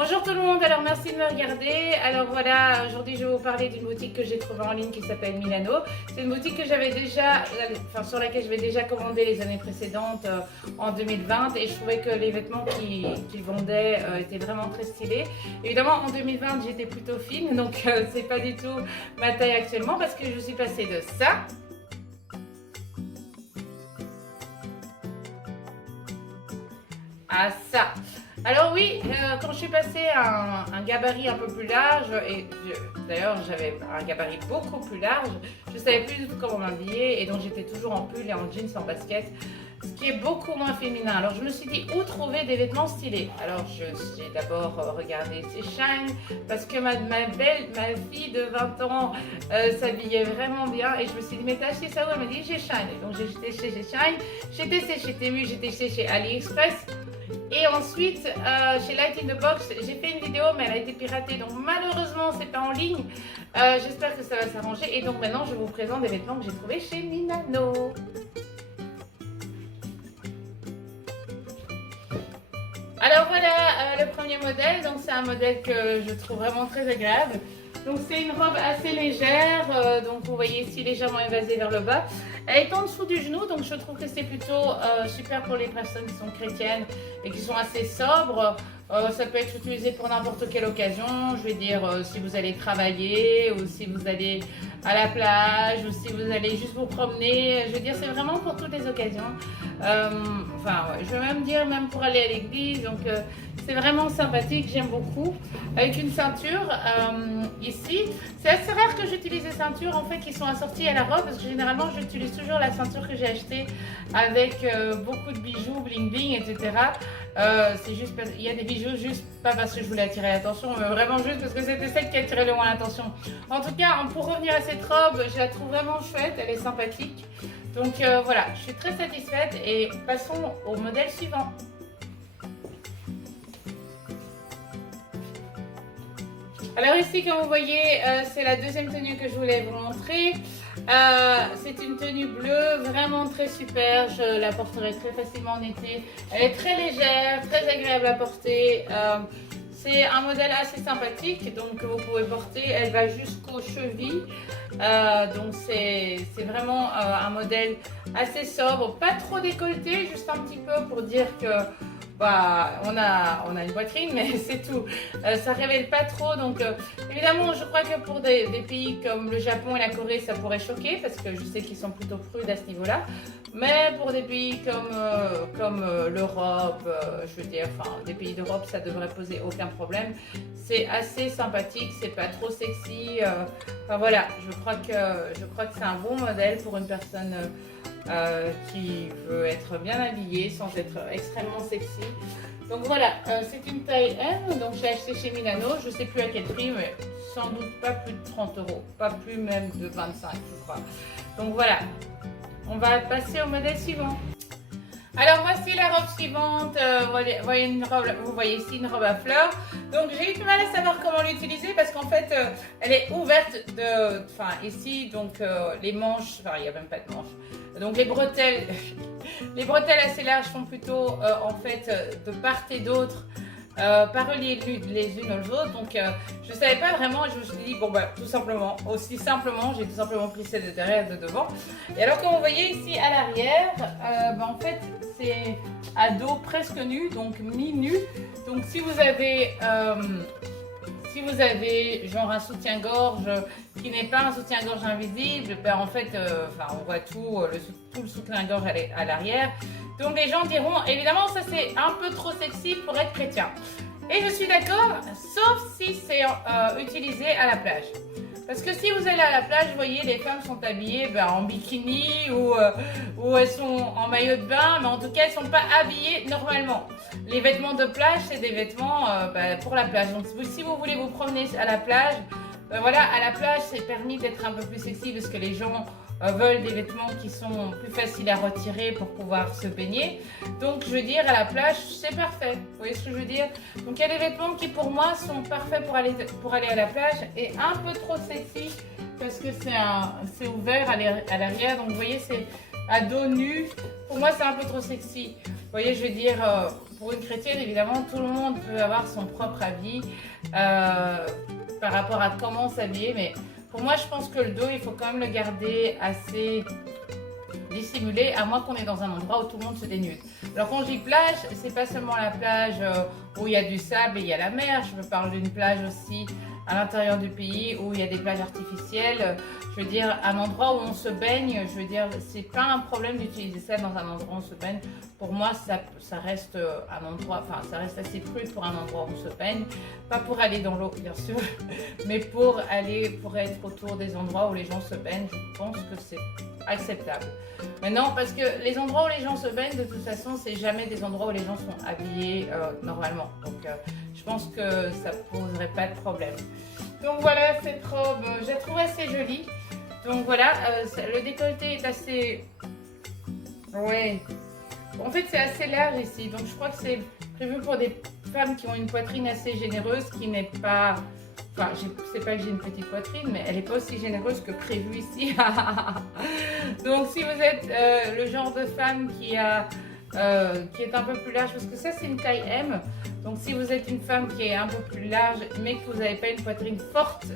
Bonjour tout le monde, alors merci de me regarder. Alors voilà, aujourd'hui je vais vous parler d'une boutique que j'ai trouvée en ligne qui s'appelle Milano. C'est une boutique que j'avais déjà, sur laquelle j'avais déjà commandé les années précédentes en 2020 et je trouvais que les vêtements qu'ils vendaient étaient vraiment très stylés. Évidemment en 2020 j'étais plutôt fine donc c'est pas du tout ma taille actuellement parce que je suis passée de ça à ça. Alors oui, quand je suis passée à un gabarit un peu plus large, et d'ailleurs j'avais un gabarit beaucoup plus large, je ne savais plus du tout comment m'habiller et donc j'étais toujours en pull et en jeans, en basket, ce qui est beaucoup moins féminin. Alors je me suis dit où trouver des vêtements stylés. Alors j'ai d'abord regardé chez Shine parce que ma fille de 20 ans s'habillait vraiment bien et je me suis dit mais t'as acheté ça où? Elle m'a dit j'ai Shine. Et donc j'ai acheté chez Shine, j'ai testé chez Temu, j'ai testé chez AliExpress. Et ensuite, chez Light in the Box, j'ai fait une vidéo, mais elle a été piratée, donc malheureusement, c'est pas en ligne. J'espère que ça va s'arranger. Et donc maintenant, je vous présente des vêtements que j'ai trouvés chez Milano. Alors voilà, le premier modèle. Donc c'est un modèle que je trouve vraiment très agréable. Donc c'est une robe assez légère, donc vous voyez ici légèrement évasée vers le bas. Elle est en dessous du genou, donc je trouve que c'est plutôt super pour les personnes qui sont chrétiennes et qui sont assez sobres. Ça peut être utilisé pour n'importe quelle occasion, je vais dire si vous allez travailler ou si vous allez à la plage ou si vous allez juste vous promener. Je veux dire, c'est vraiment pour toutes les occasions. Enfin, ouais, je vais même dire même pour aller à l'église, donc c'est vraiment sympathique, j'aime beaucoup. Avec une ceinture ici. C'est assez rare que j'utilise des ceintures en fait qui sont assorties à la robe parce que généralement j'utilise toujours la ceinture que j'ai achetée avec beaucoup de bijoux, bling bling, etc. C'est juste parce qu'il y a des bijoux juste pas parce que je voulais attirer l'attention, mais vraiment juste parce que c'était celle qui attirait le moins l'attention. En tout cas, pour revenir à cette robe, je la trouve vraiment chouette, elle est sympathique. Donc voilà, je suis très satisfaite et passons au modèle suivant. Alors ici, comme vous voyez, c'est la deuxième tenue que je voulais vous montrer. C'est une tenue bleue, vraiment très super. Je la porterai très facilement en été. Elle est très légère, très agréable à porter. C'est un modèle assez sympathique, donc vous pouvez porter. Elle va jusqu'aux chevilles. Donc c'est vraiment un modèle assez sobre, pas trop décolleté, juste un petit peu pour dire que bah, on a une poitrine, mais c'est tout. Ça révèle pas trop. Donc, évidemment, je crois que pour des pays comme le Japon et la Corée, ça pourrait choquer parce que je sais qu'ils sont plutôt prudes à ce niveau-là. Mais pour des pays comme l'Europe, je veux dire, enfin, des pays d'Europe, ça devrait poser aucun problème. C'est assez sympathique, c'est pas trop sexy. Enfin voilà, je crois que c'est un bon modèle pour une personne qui veut être bien habillée sans être extrêmement sexy. Donc voilà, c'est une taille M, donc j'ai acheté chez Milano, je ne sais plus à quel prix, mais sans doute pas plus de 30 €, pas plus même de 25 je crois. Donc voilà, on va passer au modèle suivant. Alors voici la robe suivante, vous voyez ici une robe à fleurs. Donc j'ai eu du mal à savoir comment l'utiliser parce qu'en fait elle est ouverte enfin ici donc les manches, enfin il n'y a même pas de manches. Donc les bretelles, les bretelles assez larges sont plutôt en fait de part et d'autre. Pas reliées les unes aux autres, donc je ne savais pas vraiment et je me suis dit bon bah tout simplement, aussi simplement, j'ai tout simplement pris celle de derrière et de devant. Et alors comme vous voyez ici à l'arrière, bah, en fait c'est à dos presque nu, donc mi-nu. Donc si vous avez genre un soutien-gorge qui n'est pas un soutien-gorge invisible, ben en fait, on voit tout le soutien-gorge à l'arrière. Donc les gens diront, évidemment, ça c'est un peu trop sexy pour être chrétien. Et je suis d'accord, sauf si c'est utilisé à la plage. Parce que si vous allez à la plage, vous voyez, les femmes sont habillées en bikini ou elles sont en maillot de bain, mais en tout cas, elles ne sont pas habillées normalement. Les vêtements de plage, c'est des vêtements pour la plage. Donc si vous voulez vous promener à la plage, voilà, à la plage, c'est permis d'être un peu plus sexy parce que les gens veulent des vêtements qui sont plus faciles à retirer pour pouvoir se baigner. Donc je veux dire, à la plage, c'est parfait. Vous voyez ce que je veux dire? Donc il y a des vêtements qui pour moi sont parfaits pour aller à la plage et un peu trop sexy parce que c'est ouvert à l'arrière. Donc vous voyez, à dos nu, pour moi c'est un peu trop sexy. Vous voyez, je veux dire, pour une chrétienne, évidemment, tout le monde peut avoir son propre avis par rapport à comment s'habiller, mais pour moi, je pense que le dos, il faut quand même le garder assez dissimulé, à moins qu'on est dans un endroit où tout le monde se dénude. Alors quand je dis plage, c'est pas seulement la plage où il y a du sable et il y a la mer, je me parle d'une plage aussi à l'intérieur du pays où il y a des plages artificielles. Je veux dire, un endroit où on se baigne, je veux dire, c'est pas un problème d'utiliser ça dans un endroit où on se baigne. Pour moi, ça reste un endroit, enfin, ça reste assez prude pour un endroit où on se baigne. Pas pour aller dans l'eau, bien sûr, mais pour être autour des endroits où les gens se baignent, je pense que c'est acceptable. Maintenant, parce que les endroits où les gens se baignent, de toute façon, c'est jamais des endroits où les gens sont habillés normalement. Donc, je pense que ça poserait pas de problème. Donc voilà, cette robe, je la trouve assez jolie. Donc voilà, le décolleté est assez... Ouais. En fait, c'est assez large ici. Donc je crois que c'est prévu pour des femmes qui ont une poitrine assez généreuse, qui n'est pas... Enfin, c'est pas que j'ai une petite poitrine, mais elle n'est pas aussi généreuse que prévu ici. Donc si vous êtes le genre de femme qui est un peu plus large, parce que ça c'est une taille M, donc si vous êtes une femme qui est un peu plus large mais que vous n'avez pas une poitrine forte,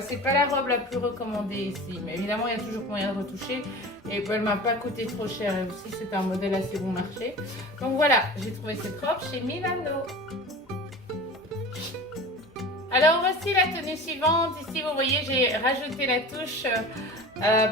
c'est pas la robe la plus recommandée ici, mais évidemment il y a toujours moyen de retoucher et elle m'a pas coûté trop cher et aussi c'est un modèle assez bon marché. Donc voilà, j'ai trouvé cette robe chez Milano. Alors voici la tenue suivante. Ici vous voyez j'ai rajouté la touche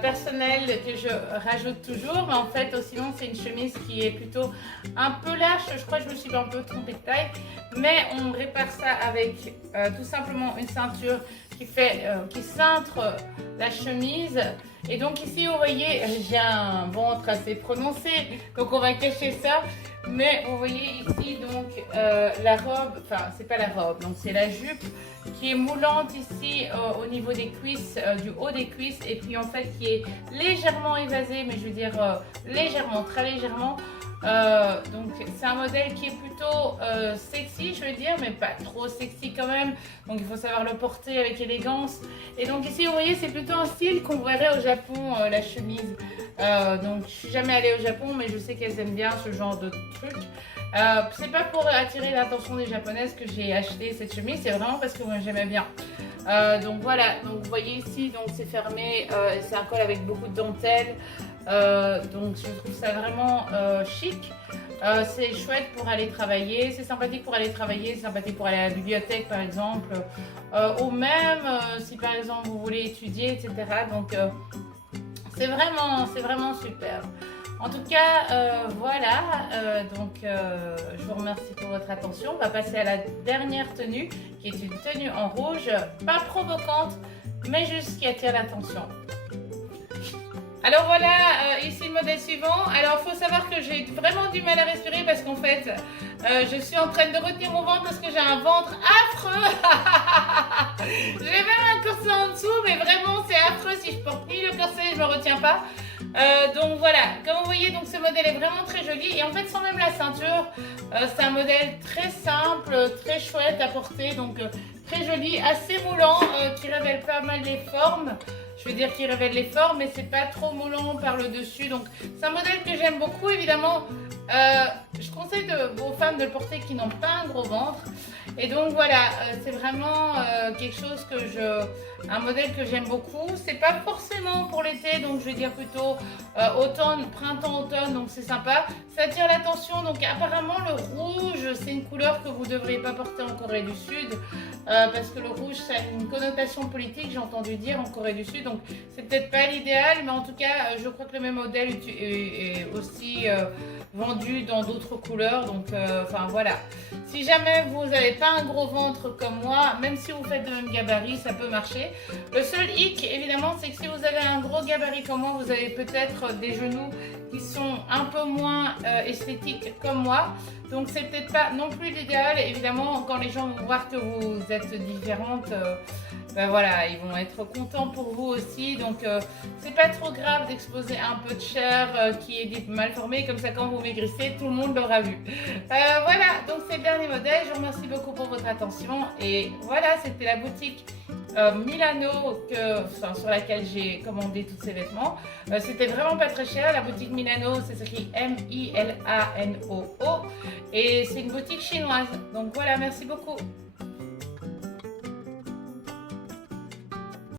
personnelle que je rajoute toujours, mais en fait sinon c'est une chemise qui est plutôt un peu large. Je crois que je me suis un peu trompée de taille, mais on répare ça avec tout simplement une ceinture qui cintre la chemise. Et donc ici vous voyez j'ai un ventre assez prononcé, donc on va cacher ça. Mais vous voyez ici donc la robe, enfin c'est pas la robe, donc c'est la jupe qui est moulante ici au niveau des cuisses, du haut des cuisses, et puis en fait qui est légèrement évasée, mais je veux dire légèrement, très légèrement. Donc c'est un modèle qui est plutôt sexy, je veux dire, mais pas trop sexy quand même. Donc il faut savoir le porter avec élégance. Et donc ici vous voyez c'est plutôt un style qu'on verrait au Japon, la chemise. Donc je suis jamais allée au Japon, mais je sais qu'elles aiment bien ce genre de truc. C'est pas pour attirer l'attention des japonaises que j'ai acheté cette chemise, c'est vraiment parce que moi j'aimais bien. Donc voilà, donc vous voyez ici, donc c'est fermé, c'est un col avec beaucoup de dentelle. Donc je trouve ça vraiment chic. C'est chouette pour aller travailler, c'est sympathique pour aller travailler, c'est sympathique pour aller à la bibliothèque par exemple, ou même si par exemple vous voulez étudier, etc. Donc c'est vraiment super. En tout cas, voilà, donc je vous remercie pour votre attention. On va passer à la dernière tenue, qui est une tenue en rouge, pas provocante, mais juste qui attire l'attention. Alors voilà, ici le modèle suivant. Alors il faut savoir que j'ai vraiment du mal à respirer parce qu'en fait, je suis en train de retenir mon ventre parce que j'ai un ventre affreux. J'ai même un corset en dessous, mais vraiment c'est affreux. Si je porte ni le corset, je ne me retiens pas. Donc voilà, comme vous voyez, donc ce modèle est vraiment très joli et en fait sans même la ceinture, c'est un modèle très simple, très chouette à porter, donc très joli, assez moulant, qui révèle pas mal les formes. Je veux dire qu'il révèle les formes, mais c'est pas trop moulant par le dessus. Donc c'est un modèle que j'aime beaucoup. Évidemment, je conseille aux femmes de le porter qui n'ont pas un gros ventre. Et donc voilà, c'est vraiment quelque chose un modèle que j'aime beaucoup. C'est pas forcément pour l'été, donc je vais dire plutôt automne, printemps-automne, donc c'est sympa. Ça attire l'attention. Donc apparemment le rouge, c'est une couleur que vous ne devriez pas porter en Corée du Sud. Parce que le rouge, ça a une connotation politique, j'ai entendu dire, en Corée du Sud. Donc c'est peut-être pas l'idéal, mais en tout cas, je crois que le même modèle est aussi vendu dans d'autres couleurs. Donc enfin voilà. Si jamais vous n'avez pas un gros ventre comme moi, même si vous faites le même gabarit, ça peut marcher. Le seul hic, évidemment, c'est que si vous avez un gros gabarit comme moi, vous avez peut-être des genoux qui sont un peu moins esthétiques comme moi. Donc c'est peut-être pas non plus l'idéal. Évidemment, quand les gens vont voir que vous êtes différentes, ben voilà, ils vont être contents pour vous aussi. Donc c'est pas trop grave d'exposer un peu de chair qui est mal formée. Comme ça, quand vous maigrissez, tout le monde l'aura vu. Voilà, donc c'est le dernier modèle. Je vous remercie beaucoup pour votre attention. Et voilà, c'était la boutique Milano sur laquelle j'ai commandé tous ces vêtements. C'était vraiment pas très cher. La boutique Milano, c'est écrit M-I-L-A-N-O-O et c'est une boutique chinoise. Donc voilà, merci beaucoup.